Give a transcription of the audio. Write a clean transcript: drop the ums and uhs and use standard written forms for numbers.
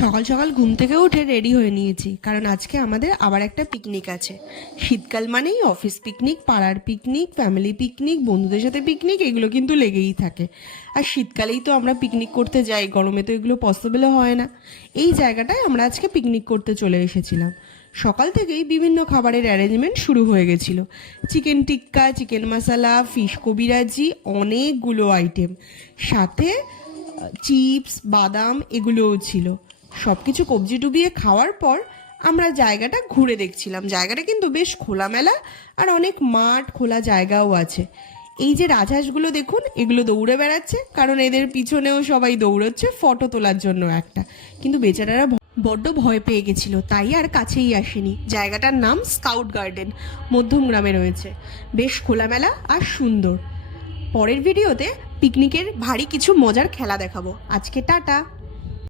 সকাল সকাল ঘুম থেকে উঠে রেডি হয়ে নিয়েছি, কারণ আজকে আমাদের আবার একটা পিকনিক আছে। শীতকাল মানেই অফিস পিকনিক, পাড়ার পিকনিক, ফ্যামিলি পিকনিক, বন্ধুদের সাথে পিকনিক, এগুলো কিন্তু লেগেই থাকে। আর শীতকালেই তো আমরা পিকনিক করতে যাই, গরমে তো এগুলো পসিবলও হয় না। এই জায়গাটায় আমরা আজকে পিকনিক করতে চলে এসেছিলাম। সকাল থেকেই বিভিন্ন খাবারের অ্যারেঞ্জমেন্ট শুরু হয়ে গেছিলো। চিকেন টিক্কা, চিকেন মশলা, ফিশ কবিরাজি, অনেকগুলো আইটেম, সাথে চিপস, বাদাম এগুলোও ছিল। সব কিছু কবজি ডুবিয়ে খাওয়ার পর আমরা জায়গাটা ঘুরে দেখছিলাম। জায়গাটা কিন্তু বেশ খোলামেলা, আর অনেক মাঠ, খোলা জায়গাও আছে। এই যে রাজহাঁসগুলো দেখুন, এগুলো দৌড়ে বেড়াচ্ছে, কারণ এদের পিছনেও সবাই দৌড়চ্ছে ফটো তোলার জন্য একটা। কিন্তু বেচারারা বড্ড ভয় পেয়ে গেছিলো, তাই আর কাছেই আসেনি। জায়গাটার নাম স্কাউট গার্ডেন, মধ্যমগ্রামে রয়েছে। বেশ খোলামেলা আর সুন্দর। পরের ভিডিওতে পিকনিকের ভারী কিছু মজার খেলা দেখাবো। আজকে টাটা।